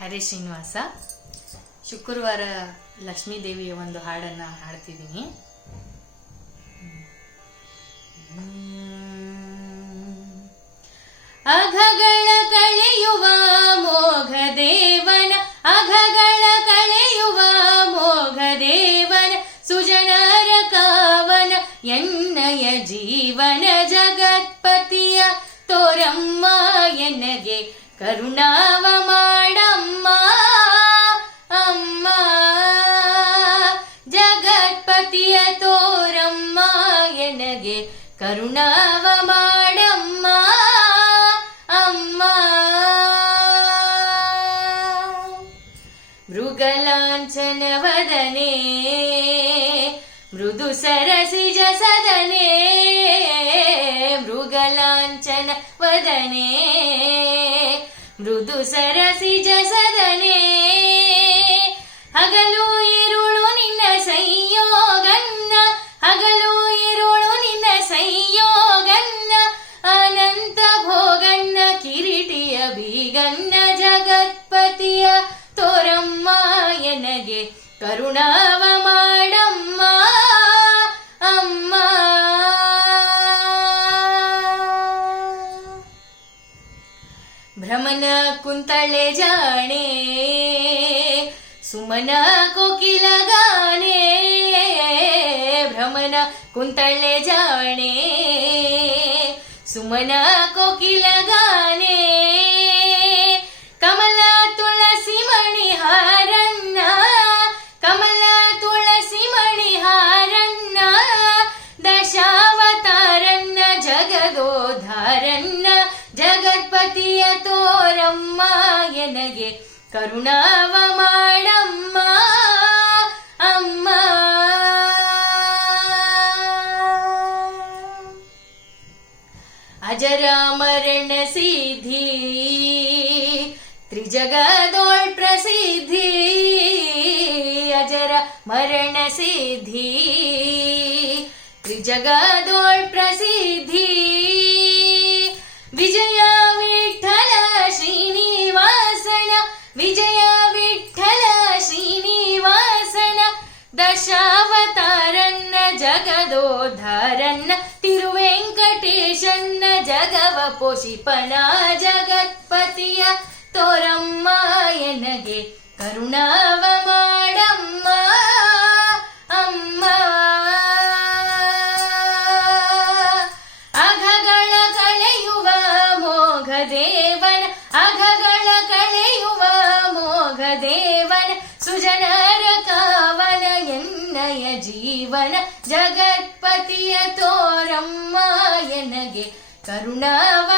ಹರೇ ಶ್ರೀನಿವಾಸ. ಶುಕ್ರವಾರ ಲಕ್ಷ್ಮೀ ದೇವಿಯ ಒಂದು ಹಾಡನ್ನ ಹಾಡ್ತಿದ್ದೀನಿ. ಅಘಗಳ ಕಳೆಯುವ ಮೋಘ ದೇವನ, ಅಘಗಳ ಕಳೆಯುವ ಮೋಘ ದೇವನ, ಸುಜನರ ಕಾವನ ಎನ್ನಯ ಜೀವನ ಜಗತ್ಪತಿಯ ತೋರಮ್ಮ ಎನಗೆ ಕರುಣಾವ ಎನಗೆ ಕರುಣಾವ ಮಾಡಮ್ಮ ಅಮ್ಮ ಮೃಗಲಾಂಛನ ವದನೆ ಮೃದು ಸರಸಿಜ ಸದನೆ ಮೃಗಲಾಂಛನ ವದನೆ ಮೃದು ಸರಸಿಜ ಸದನೆ ಹಗಲು ಎನಗೆ ಕರುಣಾವ ಮಾಡಮ್ಮ ಅಮ್ಮ ಭ್ರಮನ ಕುಂತಳೆ ಜಾಣೆ ಸುಮನ ಕೋಕಿಲ ಗಾನೆ ಭ್ರಮನ ಕುಂತಳೆ ಜಾಣೆ ಸುಮನ ಕೋಕಿಲ ಜಗತ್ಪತಿಯ ತೋರಮ್ಮ, ಎನಗೆ ಕರುಣಾವ ಮಾಡಮ್ಮ, ಅಮ್ಮ. ಅಜರಾಮರಣ ಸಿದ್ಧಿ, ತ್ರಿಜಗದೋಳ್ ಪ್ರಸಿದ್ಧಿ ಅಜರ ಮರಣ ಸಿದ್ಧಿ, ತ್ರಿಜಗದೋಳ್ ಪ್ರಸಿದ್ಧಿ. ಜಗದೋಧಾರನ್ನ ತಿರುವೆಂಕಟೇಶನ್ನ ಜಗವ ಪೋಷಿಪನ ಜಗತ್ಪತಿಯ ತೋರಮ್ಮ ಎನಗೆ ಕರುಣಾವ ಮಾಡಮ್ಮ ಅಮ್ಮ. ಅಘಗಳ ಕಳೆಯುವ ಮೋಘ ದೇವನ ಅಘಗಳ ಎನ್ನಯ ಜೀವನ ಜಗತ್ಪತಿಯ ತೋರಮ್ಮ ಎನಗೆ ಕರುಣಾವ